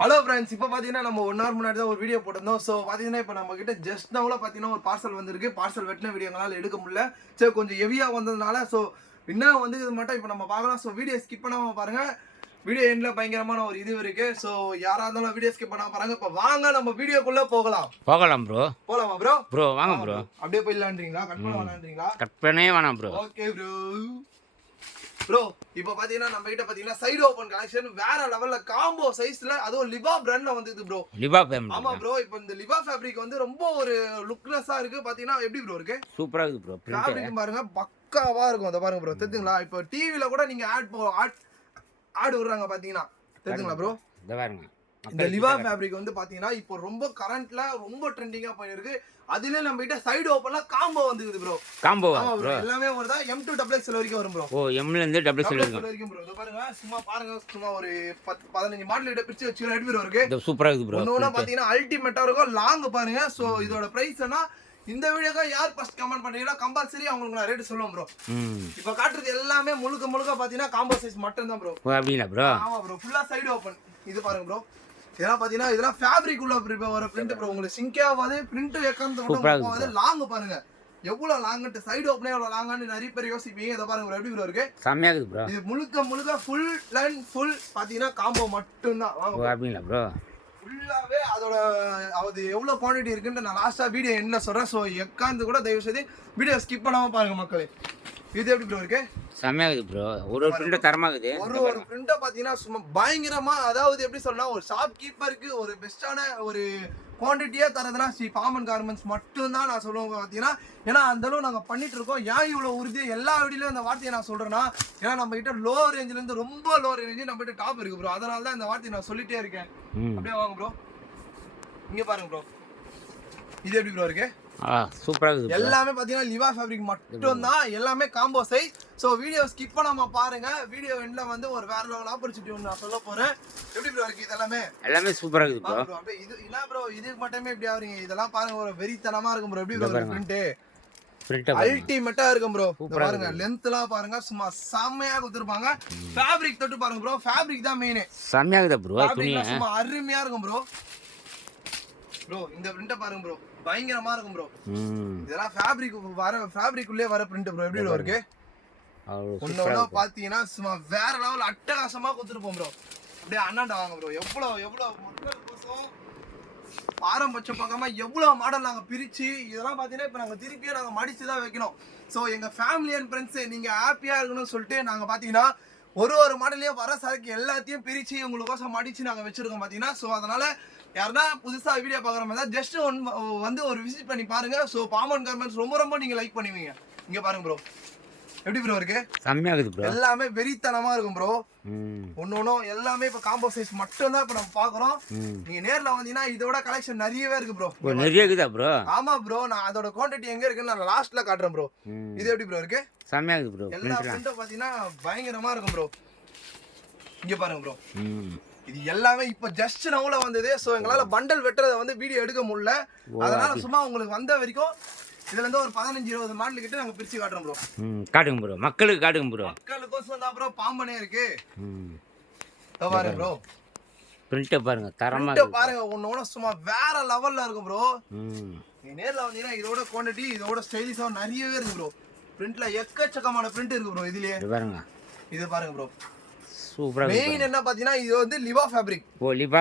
Hello friends, இப்போ பார்த்தீங்கன்னா நம்ம 1 hour முன்னாடி தான் ஒரு வீடியோ போட்டிருந்தோம். ஸோ பார்த்தீங்கன்னா இப்போ நம்ம கிட்ட ஜஸ்ட் நவுல பார்த்தீங்கன்னா ஒரு பார்சல் வந்திருக்கு. பார்சல் வெட்டின வீடியோ எங்களால் எடுக்க முடியல. சரி, கொஞ்சம் ஹெவியாக வந்ததுனால ஸோ என்ன வந்து இது மட்டும் இப்போ நம்ம பார்க்கலாம். ஸோ வீடியோ ஸ்கிப் பண்ணாமல் பாருங்கள். வீடியோ எண்டில் பயங்கரமான ஒரு இது இருக்கு. ஸோ யாராக இருந்தாலும் வீடியோ ஸ்கிப் பண்ணாமல் பாருங்க. இப்போ வாங்க நம்ம வீடியோக்குள்ளே போகலாம். ப்ரோ. போகலாமா ப்ரோ? ப்ரோ வாங்க ப்ரோ. அப்படியே போயிடலான்றீங்களா? கட் பண்ண வேணான்றீங்களா? கட் பண்ணவே வேணாம் ப்ரோ. ஓகே ப்ரோ, இப்போ பாத்தீங்கன்னா நம்ம கிட்ட பாத்தீங்கன்னா சைடு ஓபன் கலெக்ஷன் வேற லெவல்ல காம்போ சைஸ்ல, அதுவும் லிபா பிராண்ட்ல வந்தது ப்ரோ. லிபா ஃபேப்ரிக். ஆமா ப்ரோ, இப்போ இந்த லிபா ஃபேப்ரிக் வந்து ரொம்ப ஒரு லுக்னஸா இருக்கு. பாத்தீங்கன்னா எப்படி ப்ரோ இருக்கு? சூப்பரா இருக்கு ப்ரோ. ஃபேப்ரிக் பாருங்க, பக்காவா இருக்கும். அத பாருங்க ப்ரோ, தெரியுங்களா? இப்போ டிவில கூட நீங்க ஆட் விடுறாங்க பாத்தீங்கன்னா, தெரியுங்களா ப்ரோ? இத பாருங்க. இந்த லிவா ஃபேப்ரிக் வந்து பாத்தீங்கன்னா இப்போ ரொம்ப கரண்ட்ல ரொம்ப ட்ரெண்டிங்கா போயிருக்கு. அதுல நம்ம கிட்ட சைடு ஓபன்ல காம்போ வந்துருது ப்ரோ. காம்போ ப்ரோ, எல்லாமே வருதா? M2 XXL வரைக்கும் வரும் ப்ரோ. ஓ, M ல இருந்து XXL வரைக்கும் ப்ரோ. இத பாருங்க, சும்மா பாருங்க, சும்மா ஒரு 10 15 மாடல் கிட்ட பிரிச்சு வச்சுக்கலாம். எப்படி ப்ரோ இருக்கு? இது சூப்பரா இருக்கு ப்ரோ. ஒண்ணு பாத்தீங்கன்னா அல்டிமேட்டா இருக்கும். லாங் பாருங்க. சோ இதோட பிரைஸ் என்ன? இந்த வீடியோக்கு யார் ஃபர்ஸ்ட் கமெண்ட் பண்றீங்களோ கம்பல்சரி அவங்களுக்கு நான் ரேட் சொல்லுவேன் ப்ரோ. இப்போ காட்டுறது எல்லாமே முழுக்க பாத்தீங்கன்னா காம்போ சைஸ் மட்டும் தான் ப்ரோ. ஓ, அப்படினா ப்ரோ? ஆமா ப்ரோ, ஃபுல்லா சைடு ஓபன். இது பாருங்க ப்ரோ, இதெல்லாம் பாத்தீங்கன்னா இதெல்லாம் ஃபேப்ரிக் உள்ள வர பிரிண்ட் ப்ரோ. உங்களுக்கு சிங்கே ஆகாது, பிரிண்ட் ஏக்காந்து போகாது. லாங் பாருங்க எவ்வளவு லாங்ட்டு, சைடு ஓபனே எவ்வளவு லாங்கான்னு நிறைய பேர் யோசிப்பீங்க. இத பாருங்க ப்ரோ, எப்படி ப்ரோ இருக்கு? செமையா இருக்கு ப்ரோ. இது முழுக்க ஃபுல் அண்ட் ஃபுல் பாத்தீங்கன்னா காம்போ மட்டும் தான். வாங்க. ஓ, அப்படினா ப்ரோ? ஃபுல்லாவே அதோட அது எவ்வளவு குவாண்டிட்டி இருக்குன்னு நான் லாஸ்டா வீடியோ எண்ட்ல சொல்றேன். சோ எக்காந்து கூட தயவு செய்து வீடியோ ஸ்கிப் பண்ணாம பாருங்க மக்களே. இது எப்படி ப்ரோ இருக்கு? செமையா இருக்கு ப்ரோ. ஒரு பிரிண்ட் தரமா இருக்குது. ஒரு பிரிண்ட பாத்தீங்கன்னா சும்மா பயங்கரமா, அதாவது எப்படி சொல்லலாம், ஒரு ஷாப் கீப்பருக்கு ஒரு பெஸ்டான ஒரு குவான்டிட்டியா தரதுனா ஸ்ரீ பாமன் கார்மெண்ட்ஸ் மட்டும் தான் நான் சொல்லுவேன் பாத்தீங்கன்னா. ஏன்னா அந்த அளவு நாங்க பண்ணிட்டு இருக்கோம். ஏன் இவ்வளவு உறுதியா எல்லா வீடியோலயும் அந்த வார்த்தையை நான் சொல்றேன்னா, ஏன்னா நம்ம கிட்ட லோ ரேஞ்சில இருந்து ரொம்ப லோ ரேஞ்சு நம்ம கிட்ட டாப் இருக்கு ப்ரோ. அதனால தான் இந்த வார்த்தையை நான் சொல்லிட்டே இருக்கேன். அப்படியே வாங்க ப்ரோ, இங்க பாருங்க ப்ரோ, இது எப்படி ப்ரோ இருக்கு? சூப்பரா இருக்கு. எல்லாமே பாத்தீங்கன்னா லிவா ஃபேப்ரிக் மட்டும் தான், எல்லாமே combo size. So video skip பண்ணாம பாருங்க. வீடியோ எண்ட்ல வந்து ஒரு வேற லெவல் ஆப்பர்ச்சுனிட்டி ஒன்னு நான் சொல்ல போறேன். எப்படி ப்ரோ இருக்கு? எல்லாமே சூப்பரா இருக்கு ப்ரோ. அப்படியே இது என்ன ப்ரோ, இதுக்கு மட்டுமே இப்படி ஆவறீங்க? இதெல்லாம் பாருங்க, ஒரு வெறித்தனமா இருக்கும் ப்ரோ. எப்படி ப்ரோ பிரிண்ட் அல்டிமேட்டா இருக்கும் ப்ரோ. பாருங்க, லெந்த்லாம் பாருங்க, சும்மா செமையா கொடுத்திருப்பாங்க. ஃபேப்ரிக் தொட்டு பாருங்க ப்ரோ, ஃபேப்ரிக் தான் மெயின். செமையா இருக்கு ப்ரோ. துணியா சும்மா அருமையா இருக்கும் ப்ரோ. இந்த பிரிண்ட பாருங்க ப்ரோ, பயங்கரமா இருக்கும் ப்ரோ. இதெல்லாம் ஃபேப்ரிக் உள்ளே வர பிரிண்ட் ப்ரோ. எப்படி ப்ரோ இருக்கு? ஒண்ணு பாத்தீங்கன்னா சும்மா வேற லெவல் அட்டகாசமா கொடுத்துருப்போம் ப்ரோ. அப்படியே அண்ணாண்ட வாங்க ப்ரோ. எவ்வளவு மக்கள் கோசம் பாரம்பரிய பக்கமா எவ்வளவு மாடல் நாங்க பிரிச்சு, இதெல்லாம் பாத்தீங்கன்னா இப்ப நாங்க திருப்பியே நாங்க மடிச்சுதான் வைக்கணும். சோ எங்க ஃபேமிலி அண்ட் ஃப்ரெண்ட்ஸ் நீங்க ஹாப்பியா இருக்கணும்னு சொல்லிட்டு நாங்க பாத்தீங்கன்னா ஒரு மாடலையும் வர சரக்கு எல்லாத்தையும் பிரிச்சு உங்களுக்கோசம் மடிச்சு நாங்க வச்சிருக்கோம் பாத்தீங்கன்னா. சோ அதனால யாருன்னா புதுசா வீடியோ பாக்குற மாதிரி ஜஸ்ட் வந்து ஒரு விசிட் பண்ணி பாருங்க. சோ பாமன் கார்மெண்ட்ஸ் ரொம்ப நீங்க லைக் பண்ணுவீங்க. இங்க பாருங்க ப்ரோ, எப்படி ப்ரோ இருக்கு? செமையா இருக்கு ப்ரோ. எல்லாமே வெறித்தனமா இருக்கும் ப்ரோ. ஒன்னொன்னும் எல்லாமே இப்ப காம்போ சைஸ் மட்டும் தான் இப்ப நம்ம பாக்குறோம். நீங்க நேர்ல வந்தீங்கன்னா இதோட கலெக்ஷன் நிறையவே இருக்கு ப்ரோ. நிறைய இருக்குதா ப்ரோ? ஆமா ப்ரோ, நான் அதோட குவாண்டிட்டி எங்க இருக்குன்னு நான் லாஸ்ட்ல காட்டுறேன் ப்ரோ. இது எப்படி ப்ரோ இருக்கு? செமையா இருக்கு ப்ரோ. எல்லா பிரிண்டும் பாத்தீங்கன்னா பயங்கரமா இருக்கும் ப்ரோ. இங்க பாருங்க ப்ரோ, இது எல்லாமே இப்ப ஜஸ்ட் நவுல வந்தது. சோ எங்களால பண்டல் வெட்டுறத வந்து வீடியோ எடுக்க முடியல. அதனால சும்மா உங்களுக்கு வந்த வரைக்கும் இதுல இருந்து ஒரு 15-20 மாடல் கிட்ட நாங்க பிரிச்சு காட்டுறோம் ப்ரோ. காட்டுங்க ப்ரோ, மக்களுக்கு காட்டுங்க ப்ரோ. மக்களுக்கோசம் தான் ப்ரோ பாம்பனே இருக்கு. பாருங்க ப்ரோ, பிரிண்ட் பாருங்க, தரமா இருக்கு பாருங்க. ஒண்ணு சும்மா வேற லெவல்ல இருக்கும் ப்ரோ. நீ நேர்ல வந்தீங்கன்னா இதோட குவாண்டிட்டி இதோட ஸ்டைலிஷா நிறையவே இருக்கு ப்ரோ. பிரிண்ட்ல எக்கச்சக்கமான பிரிண்ட் இருக்கு ப்ரோ. இதுலயே பாருங்க, இது பாருங்க ப்ரோ. சூப்பரா மெயின் என்ன பாத்தீங்கன்னா இது வந்து லிவா ஃபேப்ரிக். ஓ, லிவா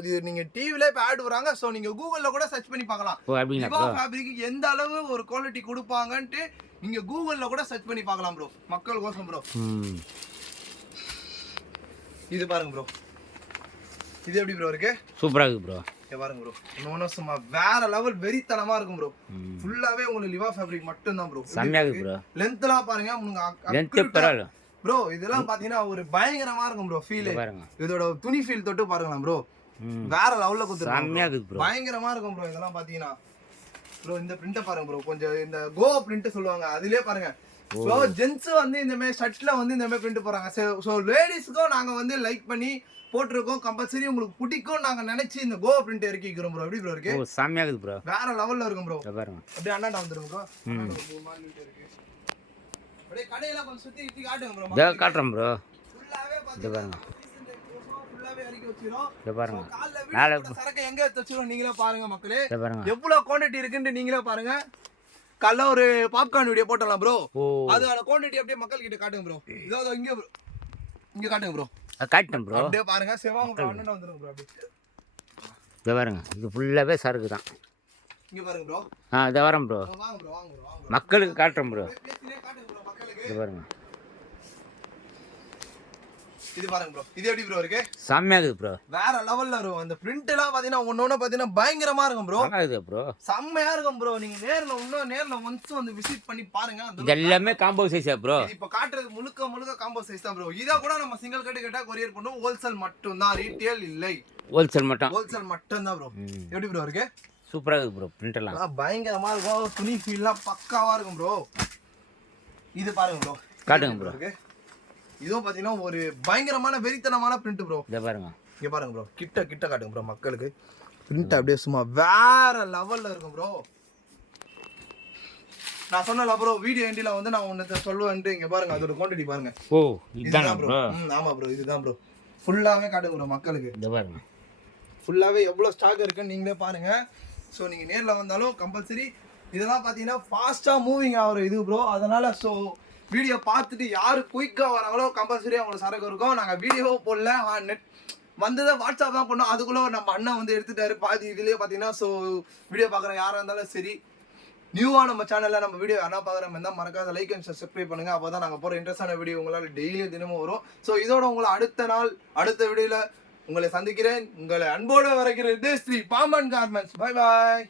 இது நீங்க டிவில இப்ப ஆட் வராங்க. சோ நீங்க கூகுள்ல கூட சர்ச் பண்ணி பார்க்கலாம். ஓ, அப்படினா லிவா ஃபேப்ரிக் எந்த அளவு ஒரு குவாலிட்டி கொடுப்பாங்கன்னு நீங்க கூகுள்ல கூட சர்ச் பண்ணி பார்க்கலாம் ப்ரோ. மக்கள் கோசம் ப்ரோ. இது பாருங்க ப்ரோ, இது எப்படி ப்ரோ இருக்கு? சூப்பரா இருக்கு ப்ரோ. இங்க பாருங்க ப்ரோ, இன்னொன்னு சும்மா வேற லெவல் வெறித்தனமா இருக்கும் ப்ரோ. ஃபுல்லாவே உங்களுக்கு லிவா ஃபேப்ரிக் மட்டும் தான் ப்ரோ. செமையா இருக்கு ப்ரோ. லெந்த்லாம் பாருங்க, உங்களுக்கு லெந்த் பரவாயில்லை ப்ரோ. இதெல்லாம் பாத்தீங்கன்னா ஒரு பயங்கரமா இருக்கும் ப்ரோ. ஃபீல் பாருங்க, இதோட துணி ஃபீல் தொட்டு பாருங்களா ப்ரோ. வேற லெவல்ல குடுத்துறாங்க. பயங்கரமா இருக்கும் ப்ரோ. இதெல்லாம் பாத்தீங்கன்னா ப்ரோ, இந்த பிரிண்ட பாருங்க ப்ரோ. கொஞ்சம் இந்த கோ பிரிண்ட் சொல்லுவாங்க, அதுலயே பாருங்க. சோ ஜென்ஸ் வந்து இந்த மாதிரி ஷர்ட்ல வந்து இந்த மாதிரி பிரிண்ட் போறாங்க. சோ லேடிஸ்க்கும் நாங்க வந்து லைக் பண்ணி போட்டுருக்கோம். கம்பல்சரி உங்களுக்கு பிடிக்கும் நாங்க நினைச்சு இந்த கோ பிரிண்ட் இறக்கிக்கிறோம் ப்ரோ. எப்படி ப்ரோ இருக்கு? ஓ, செமையா இருக்கு ப்ரோ. வேற லெவல்ல இருக்கும் ப்ரோ. பாருங்க, அப்படியே அண்ணாண்ட வந்துருங்க ப்ரோ. அப்படியே கடையில கொஞ்சம் சுத்தி காட்டுங்க ப்ரோ. காட்டுறேன் ப்ரோ. ஃபுல்லாவே இது பாருங்க, ஃபுல்லாவே இறக்கி வச்சிரோம். இத பாருங்க. கால்ல மேல வீடியோ சரக்கு எங்க எடுத்து வச்சிரோம் நீங்களே பாருங்க மக்களே. இத பாருங்க. எவ்வளவு குவாண்டிட்டி இருக்குன்னு நீங்களே பாருங்க. கல்ல ஒரு பாப்கார்ன் வீடியோ போட்டலாம் ப்ரோ. அதுக்கான குவாண்டிட்டி அப்படியே மக்கள் கிட்ட காட்டுங்க ப்ரோ. இதோ இங்க ப்ரோ. இங்க காட்டுங்க ப்ரோ. காட்டுறேன் ப்ரோ. அப்படியே பாருங்க செவாங்க அண்ணன் வந்துருங்க ப்ரோ அப்படியே. இத பாருங்க. இது ஃபுல்லாவே சரக்கு தான். இங்க பாருங்க ப்ரோ. இத வரேன் ப்ரோ. வாங்க ப்ரோ வாங்க ப்ரோ. மக்களுக்கு காட்டுறேன் ப்ரோ. பேசினே காட்டுங்க ப்ரோ மக்களுக்கு. இத பாருங்க. இது பாருங்க ப்ரோ. இது எப்படி ப்ரோ இருக்கு? செம்மையா இருக்கு ப்ரோ. வேற லெவல்ல இருக்கும். அந்த பிரிண்ட் எல்லாம் பாத்தீங்கன்னா ஒண்ணொண்ணு பாத்தீங்கன்னா பயங்கரமா இருக்கும் ப்ரோ. நல்லா இருக்கு ப்ரோ. செம்மையா இருக்கும் ப்ரோ. நீங்க நேர்ல ஒன்ஸ் வந்து விசிட் பண்ணி பாருங்க. இது எல்லாமே காம்போ சைஸா ப்ரோ? இப்போ காட்டுறது முழுக்க காம்போ சைஸ் தான் ப்ரோ. இத கூட நம்ம சிங்கிள் கட்டு கேட்டா கொரியர் பண்ணுவோம். ஹோல்சேல் மட்டும் தான், ரீட்டெயில் இல்லை. ஹோல்சேல் மட்டும். ஹோல்சேல் மட்டும் தான் ப்ரோ. எப்படி ப்ரோ இருக்கு? சூப்பரா இருக்கு ப்ரோ. பிரிண்ட் எல்லாம் பயங்கரமா இருக்கும். துணி ஃபீல்லாம் பக்காவா இருக்கும் ப்ரோ. இது பாருங்க ப்ரோ. காட்டுங்க ப்ரோ. இதுவும் பாத்தீங்கன்னா ஒரு பயங்கரமான வெறித்தனமான பிரிண்ட் ப்ரோ. இத பாருங்க. இங்க பாருங்க ப்ரோ. கிட்ட காட்டுங்க ப்ரோ மக்களுக்கு. பிரிண்ட் அப்படியே சும்மா வேற லெவல்ல இருக்கும் ப்ரோ. நான் சொன்னல ப்ரோ வீடியோ எண்டில வந்து நான் ஒன்னு சொல்லுவேன்ட்டு இங்க பாருங்க அதோட குவாண்டிட்டி பாருங்க. ஓ இதுதானா ப்ரோ? ஆமா ப்ரோ இதுதான் ப்ரோ. ஃபுல்லாவே காட்டுங்க ப்ரோ மக்களுக்கு. இத பாருங்க. ஃபுல்லாவே எவ்வளவு ஸ்டாக் இருக்குன்னு நீங்களே பாருங்க. சோ நீங்க நேர்ல வந்தாலும் கம்பல்சரி இதெல்லாம் பாத்தீங்கன்னா ஃபாஸ்டா மூவிங் ஆகுற இது ப்ரோ. அதனால சோ வீடியோ பார்த்துட்டு யாரு குயிக்கா வராங்களோ கம்பல்சரி அவங்களுக்கு சரக்கு இருக்கும். நாங்க வீடியோ போடல நெட் வந்ததை வாட்ஸ்அப் தான் பண்ணோம். அதுக்குள்ள நம்ம அண்ணன் வந்து எடுத்துட்டாரு பாதி இதுலயே பாத்தீங்கன்னா. ஸோ வீடியோ பார்க்குற யாரா இருந்தாலும் சரி நியூவா நம்ம சேனல்ல நம்ம வீடியோ என்ன பார்க்குற மாதிரி தான் மறக்காத லைக் அண்ட் சப்ஸ்கிரைப் பண்ணுங்க. அப்பதான் நாங்க போற இன்ட்ரெஸ்டான வீடியோ உங்களால டெய்லி தினமும் வரும். ஸோ இதோட உங்களை அடுத்த வீடியோல உங்களை சந்திக்கிறேன். உங்களை அன்போடு வரைக்கிறேன். ஸ்ரீ பாம்பன் கார்மெண்ட்ஸ். பை பாய்.